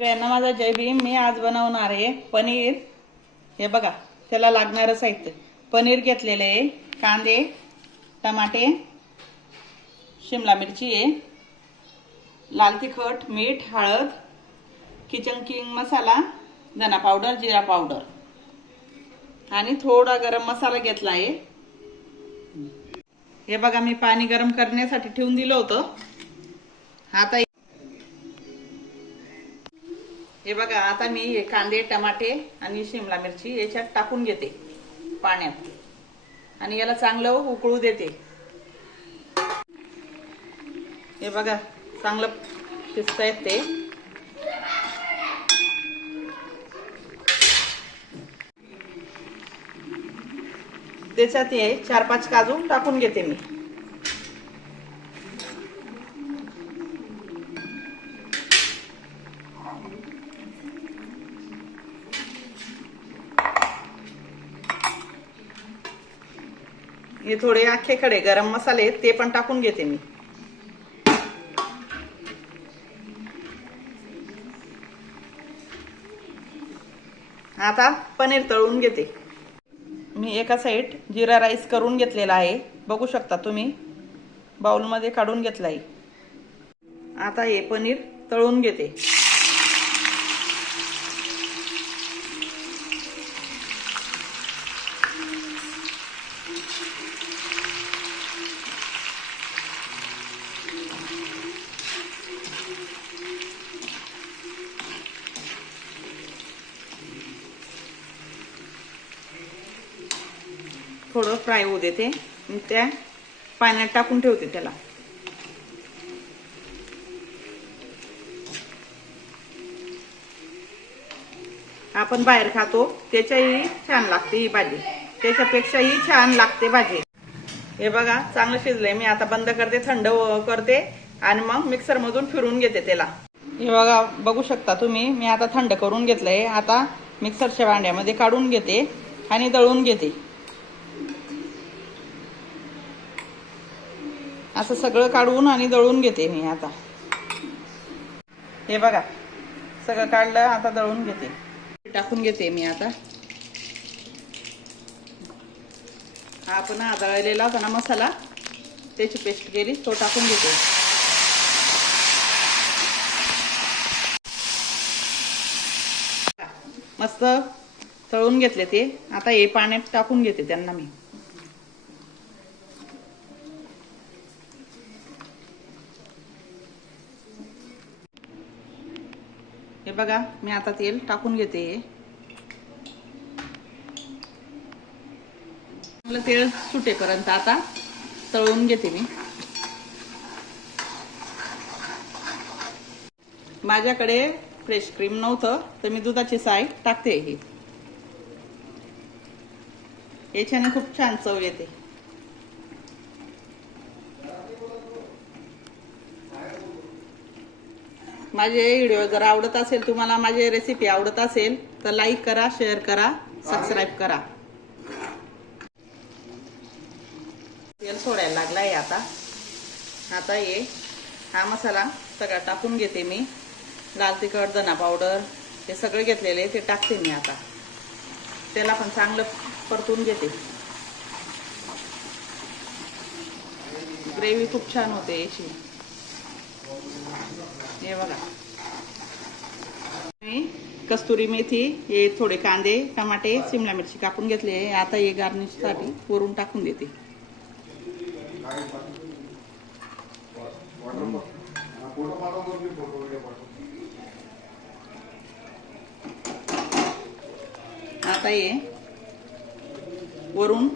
सगळ्यांना माझा जय भीम। मी आज बनवणार आहे पनीर। हे बघा, त्याला लागणारं साहित्य पनीर घेतलेले आहे, कांदे, टमाटे, शिमला मिरची आहे, लाल तिखट, मीठ, हळद, किचन किंग मसाला, धना पावडर, जिरा पावडर आणि थोडा गरम मसाला घेतला आहे। हे बघा, मी पाणी गरम करण्यासाठी ठेवून दिलं होतं। आता हे बघा, आता मी हे कांदे, टमाटे आणि शिमला मिरची याच्यात टाकून घेते पाण्यात आणि याला चांगलं उकळू देते। हे बघा, चांगलं शिजतंय ते। त्याच्यात हे 4-5 काजू टाकून घेते मी। हे थोडे आखे खडे गरम मसाले ते पण टाकून घेते मी। आता पनीर तळून घेते मी। एका साइड जिरा राईस करून घेतलेला आहे, बघू शकता तुम्ही, बाउल मध्ये काढून घेतला आहे। आता हे पनीर तळून घेते। थोडं फ्राय होऊ देते, त्या पाण्यात टाकून ठेवते त्याला। आपण बाहेर खातो त्याच्याही छान लागते ही भाजी, त्याच्यापेक्षाही छान लागते भाजी। हे बघा, चांगलं शिजलंय। मी आता बंद करते, थंड करते आणि मग मिक्सर मधून फिरून घेते त्याला। हे बघा, बघू शकता तुम्ही, मी आता थंड करून घेतलंय। आता मिक्सरच्या भांड्यामध्ये काढून घेते आणि दळून घेते। असं सगळं काढून आणि दळून घेते मी आता। हे बघा, सगळं काढलं, आता दळून घेते, टाकून घेते मी आता। हा आपण दळलेला होता ना मसाला, त्याची पेस्ट केली, तो टाकून घेते। मस्त तळून घेतले ते। आता हे पाण्यात टाकून घेते त्यांना मी। हे बघा, मी आता तेल टाकून घेते। मला तेल सुटेपर्यंत आता तळून घेते मी। माझ्याकडे फ्रेश क्रीम नव्हतं तर मी दुधाची साय टाकते। ही याच्याने खूप छान चव येते। माझे व्हिडिओ जर आवडत असेल, तुम्हाला माझी रेसिपी आवडत असेल तर लाईक करा, शेअर करा, सबस्क्राईब करा। तेल सोडायला लागलाय आता। आता हा मसाला सगळा टाकून घेते मी। लाल तिखट, धना पावडर हे सगळे घेतलेले ते टाकते मी आता। त्याला पण चांगलं परतून घेते। ग्रेव्ही खूप छान होते याची। हे बघा, मी कस्तुरी मेथी, हे थोडे कांदे, टमाटे, शिमला मिरची कापून घेतले। आता हे गार्निश साठी वरून टाकून देते। आता हे वरून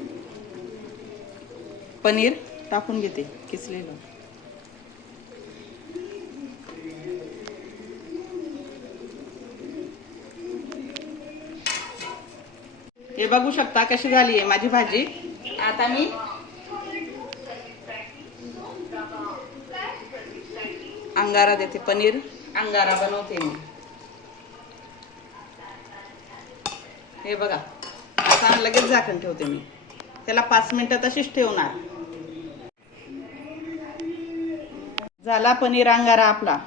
पनीर टाकून घेते किसलेलं। हे बघू शकता कशी झाली आहे माझी भाजी। आता मी अंगारा देते, पनीर अंगारा बनवते मी। हे बघा, आता लगेच झाकण ठेवते मी, त्याला 5 मिनिटं तशीच ठेवणार। झाला पनीर अंगारा आपला।